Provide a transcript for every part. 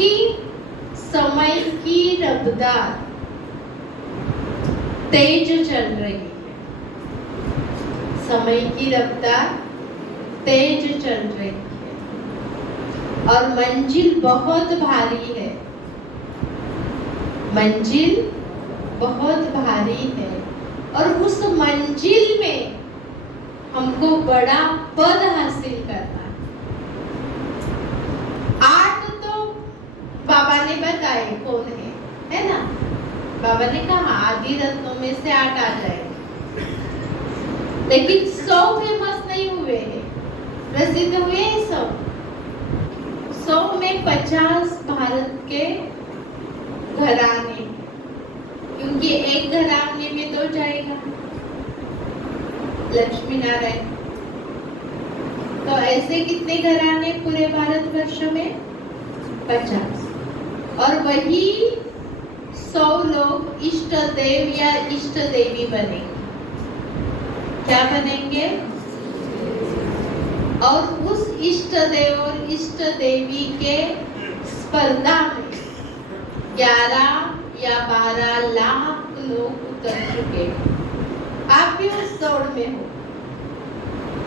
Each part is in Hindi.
क्योंकि समय की रफ्तार तेज चल रही है, समय की रफ्तार तेज चल रही है और मंजिल बहुत भारी है, मंजिल बहुत भारी है और उस मंजिल में हमको बड़ा पद हासिल करना। 8 तो बाबा ने बताए कौन है ना? बाबा ने कहा आदि रत्नों में से 8 आ जाएंगे, लेकिन 100 फेमस नहीं हुए हैं, प्रसिद्ध हुए हैं 100 में 50 भारत के घराने, क्योंकि एक घराने में तो जाएगा लक्ष्मी नारायण, तो ऐसे कितने घराने पूरे भारतवर्ष में? 50। और वही 100 लोग इष्ट देव या इष्ट देवी बनेंगे। क्या बनेंगे? और उस इष्ट देव और इष्ट देवी के स्पर्धा में 11 या 12 लाख लोग उतर चुके। आप भी उस दौड़ में हो।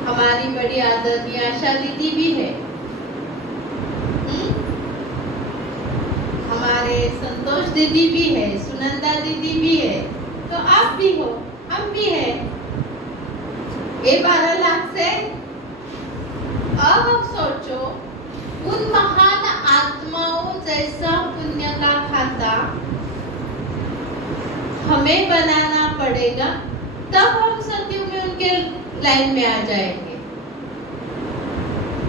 हमारी बड़ी आदरणीय आशा दीदी भी है, हमारे संतोष दीदी भी है, सुनंदा दीदी भी है, तो आप भी हो, हम भी है। ये 12 लाख से अब सोचो उन महान आत्माओं जैसा पुण्य का खाता हमें बनाना पड़ेगा, तब हम सतयुग में उनके लाइन में आ जाएंगे।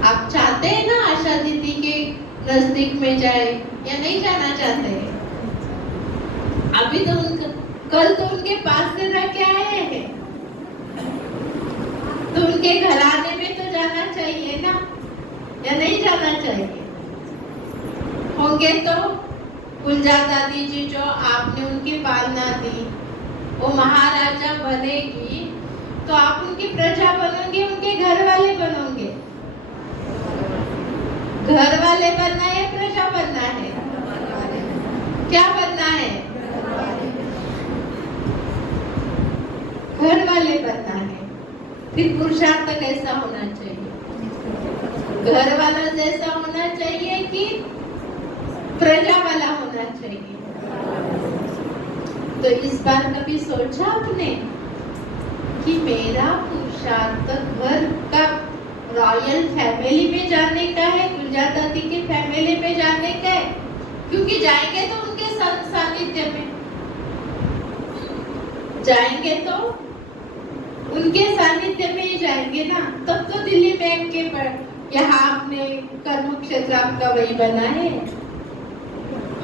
आप चाहते हैं ना आशा दीदी के नजदीक में जाए या नहीं जाना चाहते हैं? अभी तो कल तो उनके पास से रह के आए हैं, तो उनके घराने में तो जाना चाहिए ना, या नहीं जाना चाहिए? होंगे तो गुलजार दादी जी जो आपने उनकी पालना दी, वो महाराजा बनेगी तो आप उनकी प्रजा बनोगे, उनके घर वाले बनोगे। घर वाले बनना है, प्रजा बनना है? क्या बनना है? घर वाले बनना है। फिर पुरुषार्थ कैसा होना चाहिए? घर वाला जैसा होना चाहिए कि प्रजा वाला होना चाहिए? तो इस बार कभी सोचा आपने कि मेरा पुरुषार्थ घर का रॉयल फैमिली में जाने का है, गुलजार दादी की फैमिली में जाने का है? क्योंकि जाएंगे तो उनके सानिध्य में जाएंगे, तो उनके सानिध्य में ही जाएंगे ना। तब तो दिल्ली बैंक के यहाँ आपने कर्म क्षेत्र आपका वही बना है,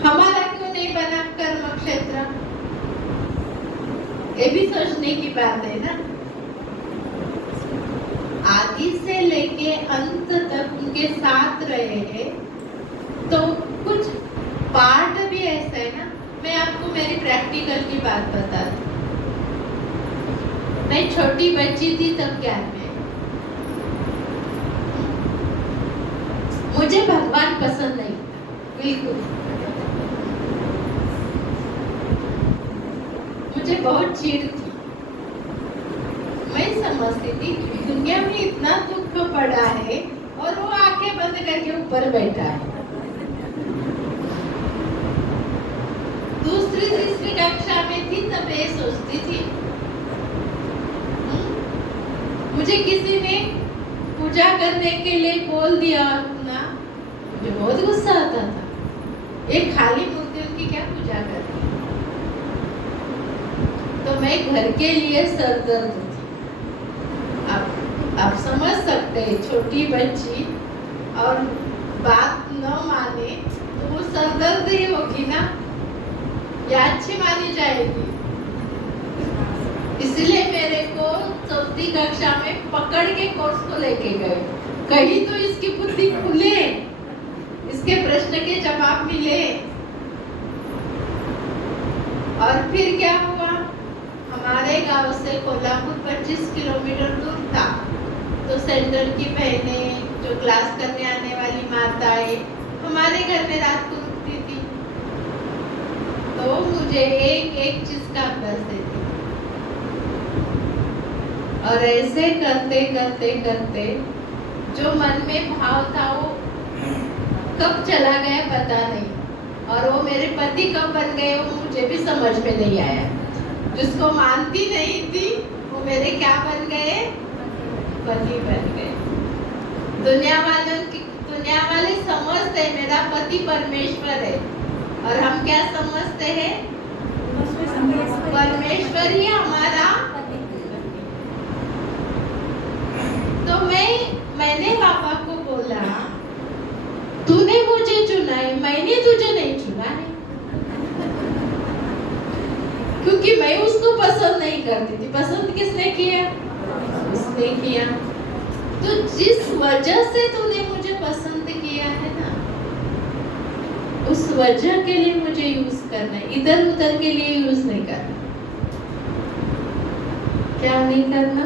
हमारा क्यों नहीं बना कर्म क्षेत्र? ये भी सोचने की बात है ना। आदि से लेके अंत तक उनके साथ रहे हैं, तो कुछ पार्ट भी ऐसा है ना। मैं आपको मेरी प्रैक्टिकल की बात बताती। मैं छोटी बच्ची थी तब क्या है, मुझे भगवान पसंद नहीं, बिल्कुल। मुझे बहुत चिढ़ थी। मैं समझती थी दुनिया में इतना दुख पड़ा है और वो आंखें बंद करके ऊपर बैठा है। दूसरी तीसरी कक्षा में थी तब ये सोचती थी। मुझे किसी ने पूजा करने के लिए बोल दिया ना, मुझे बहुत गुस्सा आता था। एक खाली मूर्ति उनकी क्या पूजा करनी? तो मैं घर के लिए सरदर्द थी। आप समझ सकते हैं, छोटी बच्ची और बात न माने तो वो सरदर्द ही होगी ना, या अच्छी मानी जाएगी। इसलिए मेरे को चौथी कक्षा में पकड़ के कोर्स को लेके गए, कहीं तो इसकी बुद्धि खुले, इसके प्रश्न के जवाब मिले। और फिर क्या हुआ, हमारे गांव से कोल्हापुर 25 किलोमीटर दूर था, तो सेंटर की बहनें जो क्लास करने आने वाली माताएं हमारे घर में रात को करती थी, तो मुझे एक एक चीज का अभ्यास देती, और ऐसे करते करते करते जो मन में भाव था वो कब चला गया पता नहीं, और वो मेरे पति कब बन गए वो मुझे भी समझ में नहीं आया। जिसको मानती नहीं थी वो मेरे क्या बन गए, पति बन गए। दुनिया वाले समझते मेरा पति परमेश्वर है, और हम क्या समझते हैं, परमेश्वर ही हमारा। तो मैंने पापा को बोला, तूने मुझे चुना है, मैंने तुझे नहीं चुना है, क्योंकि मैं उसको पसंद नहीं करती थी। पसंद किसने किया, उसने किया। तो जिस वजह से तूने मुझे पसंद किया है ना, उस वजह के लिए मुझे यूज करना है, इधर उधर के लिए यूज नहीं करना। क्या नहीं करना,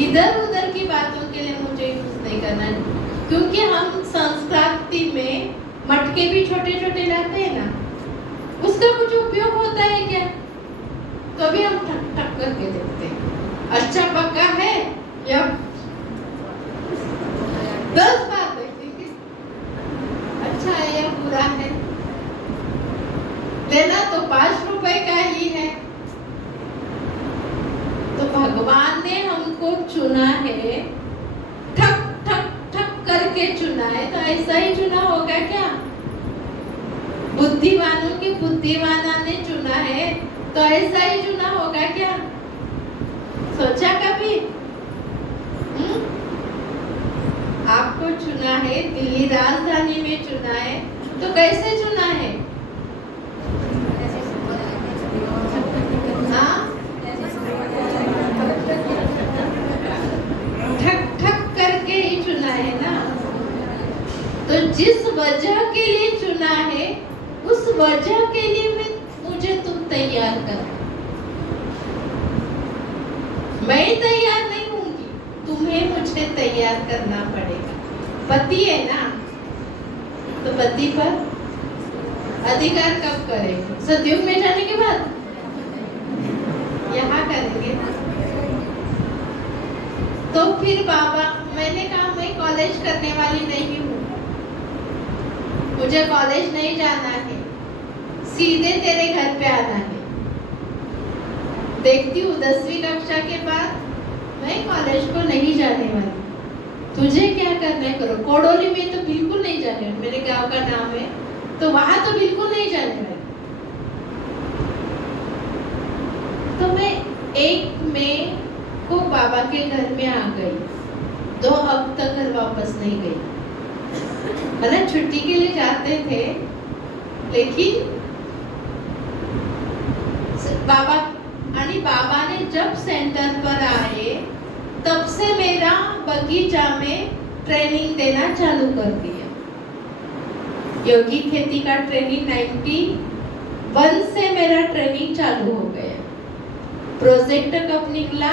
इधर उधर की बातों के लिए मुझे यूज नहीं करना है। क्योंकि हम संस्कृति में मटके भी छोटे छोटे लाते हैं ना, उसका कुछ उपयोग होता है क्या, तो अभी हम ठक ठक करके देखते हैं, अच्छा पक्का है या 10 बार देखेंगे, अच्छा है या बुरा है। लेना तो 5 रुपए का ही है। तो भगवान ने हमको चुना है, ठक ठक ठक करके चुना है, तो ऐसा ही चुना होगा क्या? बुद्धिमानों के बुद्धिमाना ने चुना है, तो ऐसा ही चुना होगा क्या? सोचा कभी? आपको चुना है, दिल्ली राजधानी में चुना है, तो कैसे चुना है? ठक ठक करके ही चुना है ना। तो जिस वजह के लिए चुना है, उस वजह के लिए मुझे तुम तैयार कर। मैं तैयार नहीं होंगी, तुम्हें मुझे तैयार करना पड़ेगा। पति है ना, तो पति पर अधिकार कब करेंगे? सतयुग में जाने के बाद यहाँ करेंगे। तो फिर बाबा, मैंने कहा मैं कॉलेज करने वाली नहीं हूँ, मुझे कॉलेज नहीं जाना है, सीधे तेरे घर पे आना है। देखती हूँ 10वीं कक्षा के बाद मैं कॉलेज को नहीं जाने वाली, तुझे क्या करना है करो। कोडोली में तो बिल्कुल नहीं जाने वाली, मेरे गांव का नाम है, तो वहां तो बिल्कुल नहीं जाने वाली। तो मैं 1 मई को बाबा के घर में आ गई, तो अब तक घर वापस नहीं गई। मतलब छुट्टी के लिए जाते थे, लेकिन बाबा ने जब सेंटर पर आए, तब से मेरा बगीचा में ट्रेनिंग देना चालू कर दिया। योगी खेती का ट्रेनिंग 91 से मेरा ट्रेनिंग चालू हो गया। प्रोजेक्ट कब निकला?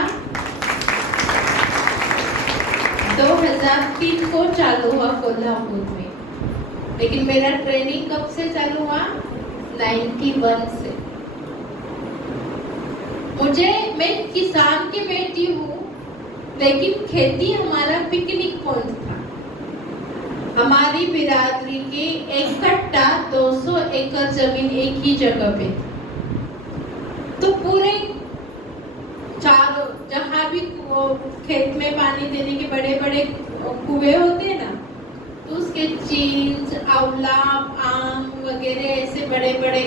2003 को चालू हुआ कोल्हापुर में, लेकिन मेरा ट्रेनिंग कब से चालू हुआ? 91 से। मैं किसान की बेटी हूँ, लेकिन खेती हमारा पिकनिक पॉइंट था। हमारी बिरादरी के एक कट्टा 200 एकड़ जमीन एक ही जगह पे थी। तो पूरे चारों जहाँ भी खेत में पानी देने के बड़े बड़े कुएं होते हैं ना, तो उसके चींच, आंवला, आम वगैरह ऐसे बड़े बड़े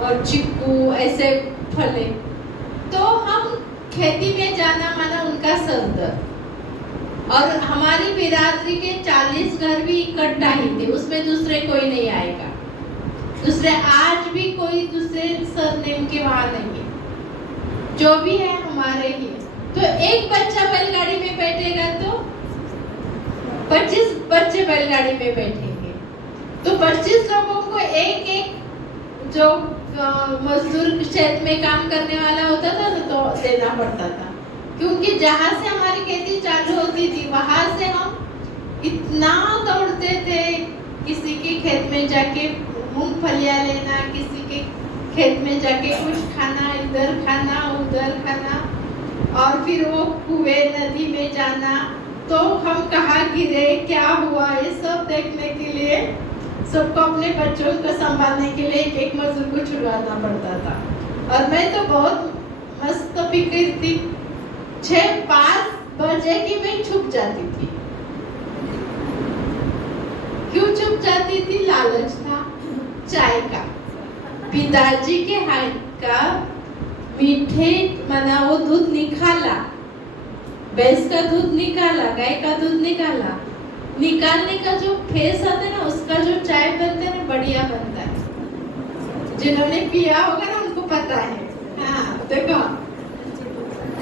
और चिक्कू ऐसे फले। तो हम खेती में जाना माना उनका सरदर, और हमारी बिरादरी के 40 घर भी इकट्ठा ही थे, उसमें दूसरे कोई नहीं आएगा। दूसरे आज भी कोई दूसरे सरनेम के वहां नहीं है, जो भी है हमारे ही। तो एक बच्चा बैलगाड़ी में बैठेगा तो 25 बच्चे बैलगाड़ी में बैठेंगे, तो 25 लोगों को एक एक जो मजदूर खेत में काम करने वाला होता था तो देना पड़ता था। क्योंकि जहाँ से हमारी खेती चालू होती थी, वहां से हम इतना दौड़ते थे, किसी के खेत में जाके मूंगफलियां लेना, किसी के खेत में जाके कुछ खाना, इधर खाना उधर खाना, और फिर वो कुएं नदी में जाना, तो हम कहाँ गिरे, क्या हुआ, ये सब देखने के लिए सबको अपने बच्चों को संभालने के लिए एक एक मजदूर को छुड़वाना पड़ता था। और मैं तो बहुत मस्त फिक्र थी, 6-5 बजे की मैं छुप जाती थी। क्यों छुप जाती थी? लालच था चाय का। पिताजी के हाथ का मीठे मना वो दूध निकाला, भैंस का दूध निकाला, गाय का दूध निकाला, निकालने का जो फेस आता है ना, उसका जो चाय बनता है ना, बढ़िया बनता है। जिन्होंने पिया होगा ना उनको पता है। हाँ देखो,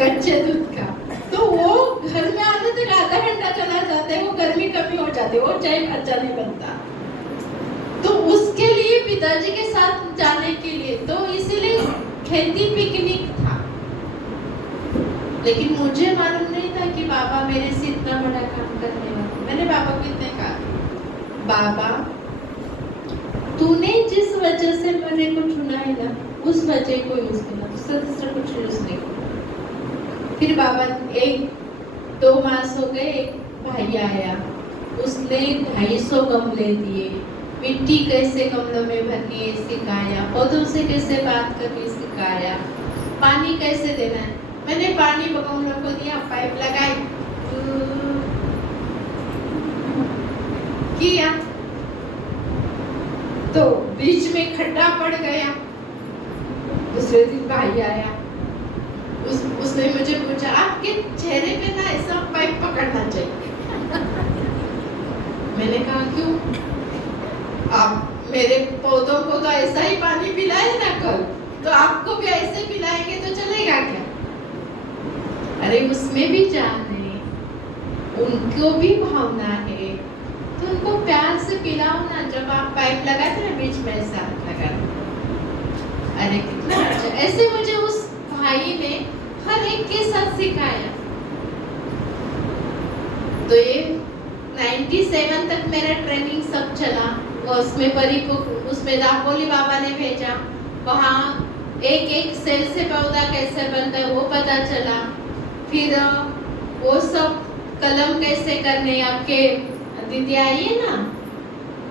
कच्चे दूध का तो वो घर में आने तक आधा घंटा चला जाता है, वो गर्मी कमी हो जाती है, वो चाय अच्छा नहीं बनता। तो उसके लिए पिताजी के साथ जाने के लिए, तो इसीलिए खेती पिकनिक था। लेकिन मुझे मालूम नहीं था कि बाबा मेरे से इतना बड़ा काम करने वाले। मैंने बाबा को इतने कहा, बाबा तूने जिस वजह से मेरे को चुना है ना, उस वजह को यूज करना, दूसरा कुछ यूज नहीं करना। फिर बाबा 1-2 मास हो गए, एक भाई आया, उसने 250 गमले दिए, मिट्टी कैसे गमलों में भरनी है सिखाया, पौधों से कैसे बात करनी सिखाया, पानी कैसे देना है। मैंने पानी गमलों को दिया, पाइप लगाई, किया, तो बीच में खड्डा पड़ गया। दूसरे दिन भाई आया, उसने मुझे पूछा, आपके चेहरे पे ना ऐसा पाइप पकड़ना चाहिए। मैंने कहा क्यों? आप मेरे पौधों को तो ऐसा ही पानी पिलाए ना कल, तो आपको भी ऐसे पिलाएंगे तो चलेगा क्या? अरे उसमें भी जान है, उनको भी भावना है, तो उनको प्यार से पिलाओ ना। जब आप पाइप लगाते ना, बीच में ऐसा लगा, अरे कितना अच्छा। ऐसे मुझे उस भाई ने हर एक के साथ सिखाया। तो ये 97 तक मेरा ट्रेनिंग सब चला। उसमें दापोली बाबा ने भेजा, वहाँ एक सेल से पौधा कैसे बनता है वो पता चला। फिर वो सब कलम कैसे करने, आपके दीदी आई है ना,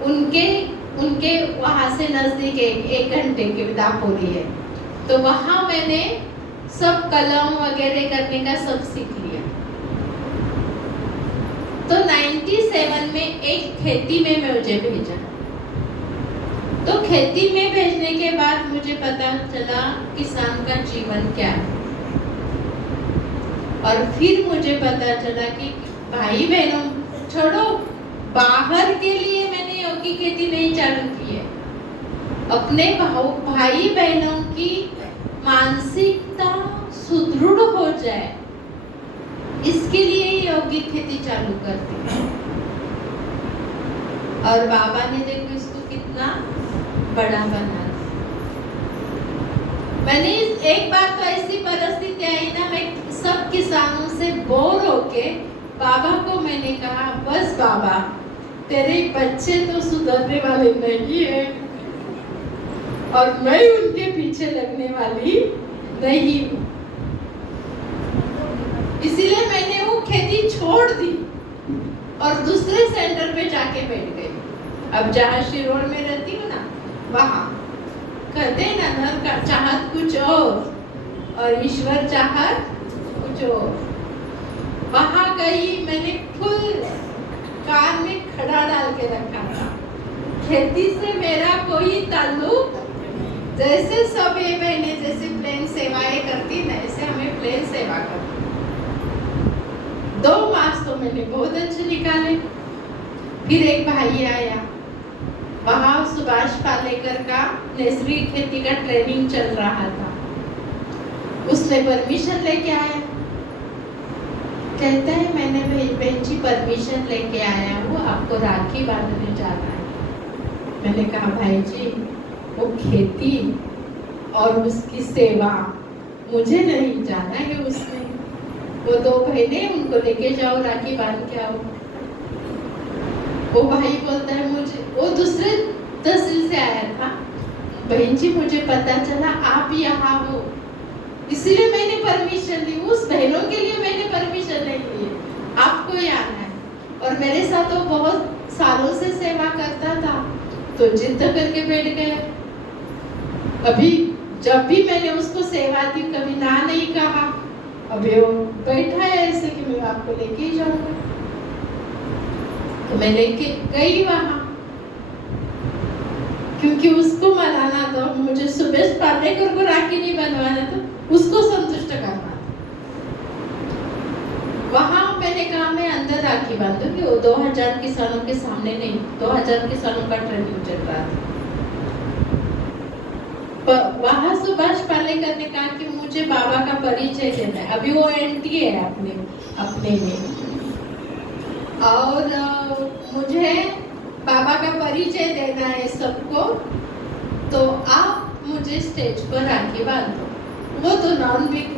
उनके वहाँ से नजदीक 1 घंटे के दापोली है, तो वहाँ मैंने सब कलम वगैरह करने का सब सीख लिया। तो 97 में एक खेती में मुझे भेजा। तो खेती में भेजने के बाद मुझे पता चला किसान का जीवन क्या है, और फिर मुझे पता चला कि भाई बहनों छोड़ो, बाहर के लिए मैंने योगी खेती नहीं चालू की है, अपने भाई बहनों की मानसिकता सुदृढ़ हो जाए, इसके लिए योगी खेती चालू करते हैं। और बाबा ने देखो इसको कितना बड़ा बना। मैंने एक बार तो ऐसी परिस्थिति आई ना, मैं सब किसानों से बोर होके बाबा को मैंने कहा, बस बाबा तेरे बच्चे तो सुधरने वाले नहीं है, और मैं उनके पीछे लगने वाली नहीं हूँ। इसीलिए मैंने वो खेती छोड़ दी और दूसरे सेंटर पे जाके बैठ गई। अब जहाँ शिरोड में रहती हूँ ना, वहाँ कहते हैं ना, नर का चाहत कुछ और ईश्वर चाहत कुछ और। वहाँ गई, मैंने फुल कार में खड़ा डाल के रखा था, खेती से मेरा कोई ताल्लुक। जैसे सब ये बहने जैसे प्लेन सेवाएं करती ना, ऐसे हमें प्लेन सेवा करती। 2 मास तो मैंने बहुत अच्छे निकाले। फिर एक भाई आया, वहाँ सुभाष पालेकर का नर्सरी खेती का ट्रेनिंग चल रहा था, उसने परमिशन लेके आया, कहता है मैंने बहन जी परमिशन लेके आया हूँ, आपको राखी बांधने जाना है। मैंने कहा भाई जी वो खेती और उसकी सेवा मुझे नहीं जाना है, उसमें वो 2 बहने उनको लेके जाओ, राखी बांध के आओ। वो भाई बोलता है मुझे, वो दूसरे तहसील से आया था, बहन जी मुझे पता चला आप यहाँ हो, इसीलिए मैंने परमिशन ली। उस बहनों के लिए मैंने परमिशन नहीं ली, आपको ही आना है। और मेरे साथ वो बहुत सालों से सेवा करता था, तो जिद करके बैठ गए। अभी जब भी मैंने उसको सेवा दी कभी ना नहीं कहा। अभी वो बैठा है ऐसे कि मैं आपको लेके ही जाऊंगा, तो मैं लेके गई वहां, क्योंकि उसको मनाना था। मुझे सुबह पार्लेकर को राखी नहीं बनवाना था, उसको संतुष्ट करना था। वहां मैंने कहा मैं अंदर राखी बांधूंगी, वो 2000 किसानों के सामने नहीं, 2000 किसानों का ट्रेनिंग चल रहा था। वहां सुभाष पालेकर ने कहा कि मुझे बाबा का परिचय देना है। अभी वो एंटी है अपने में, और मुझे बाबा का परिचय देना है सबको, तो आप मुझे स्टेज पर राखी बांधो। वो तो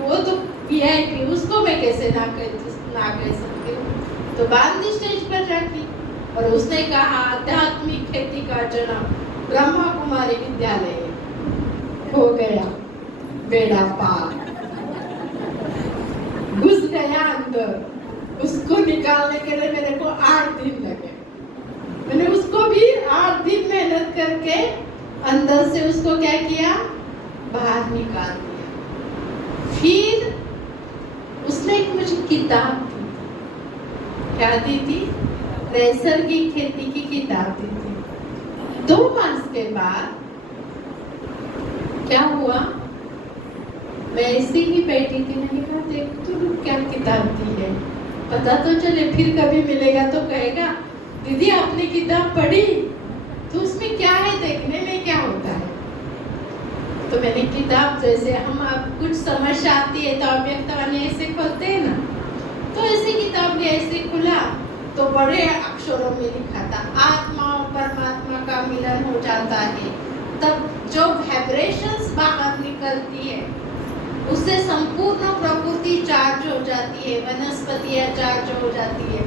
वो तो VIP, उसको मैं कैसे ना कह सकती हूँ। तो बांध दी स्टेज पर राखी, और उसने कहा आध्यात्मिक खेती का जन्म ब्रह्मा कुमारी विद्यालय हो गया, बेड़ा पार, घुस गया अंदर। उसको निकालने के लिए मेरे को 8 दिन लगे। मैंने उसको भी 8 दिन मेहनत करके अंदर से उसको क्या किया, बाहर निकाल दिया। फिर उसने एक मुझे किताब दी, क्या दी थी, नैसर्गिक खेती की किताब दी थी। 2 मास के बाद क्या हुआ, मैं ऐसे ही बैठी थी, मैंने कहा देख तू क्या किताब दी है, पता तो चले, फिर कभी मिलेगा तो कहेगा दीदी आपने किताब पढ़ी, तो उसमें क्या है, देखने में क्या होता है। तो मैंने किताब, जैसे हम अब कुछ समस्या आती है तो अव्यक्तवाणी ऐसे खोलते हैं ना, तो ऐसी किताब ने ऐसे खुला तो बड़े अक्षरों में लिखा था आत्मा और परमात्मा का मिलन हो जाता है, तब जो वाइब्रेशंस बाहर निकलती है उससे संपूर्ण प्रकृति चार्ज हो जाती है, वनस्पतियां चार्ज हो जाती है,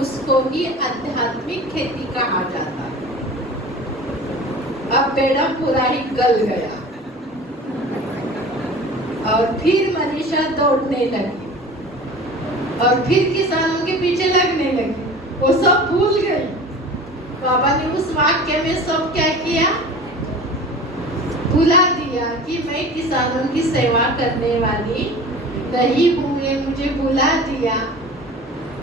उसको ही आध्यात्मिक खेती कहा जाता है। अब पेड़ा पूरा ही गल गया, और फिर मनीषा दौड़ने लगी, और फिर किसानों के पीछे लगने लगी। वो सब भूल गई। बाबा ने उस वाक्य में सब क्या किया, भुला दिया कि मैं किसानों की सेवा करने वाली नहीं हूँ, ये मुझे भुला दिया।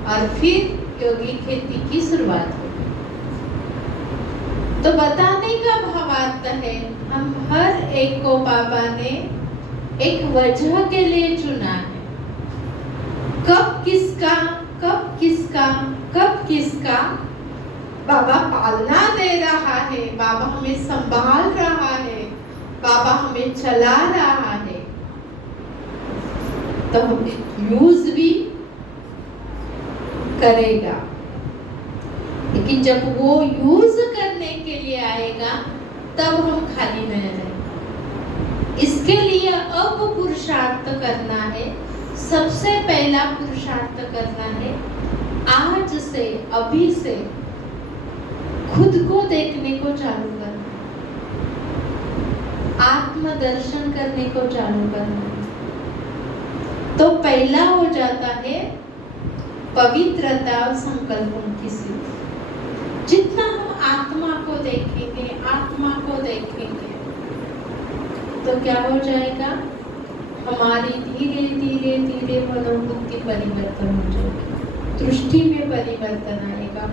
और फिर योगी खेती की शुरुआत हुई। तो बताने का भावार्थ है, हम हर एक को बाबा ने एक वजह के लिए चुना है। कब किसका, कब किसका, कब किसका बाबा पालना दे रहा है, बाबा हमें संभाल रहा है, बाबा हमें चला रहा है, तो हम यूज भी करेगा। लेकिन जब वो यूज करने के लिए आएगा तब हम खाली नहीं रहेंगे। इसके लिए अब पुरुषार्थ करना है। सबसे पहला पुरुषार्थ करना है, आज से, अभी से खुद को देखने को चालू करना, आत्मदर्शन करने को चालू करना। तो पहला हो जाता है पवित्रता और संकल्पों की सिद्धि। जितना हम आत्मा को देखेंगे, आत्मा को देखेंगे, तो क्या हो जाएगा, हमारी धीरे धीरे धीरे मनोबुद्धि परिवर्तन हो जाएगी, दृष्टि में परिवर्तन आएगा।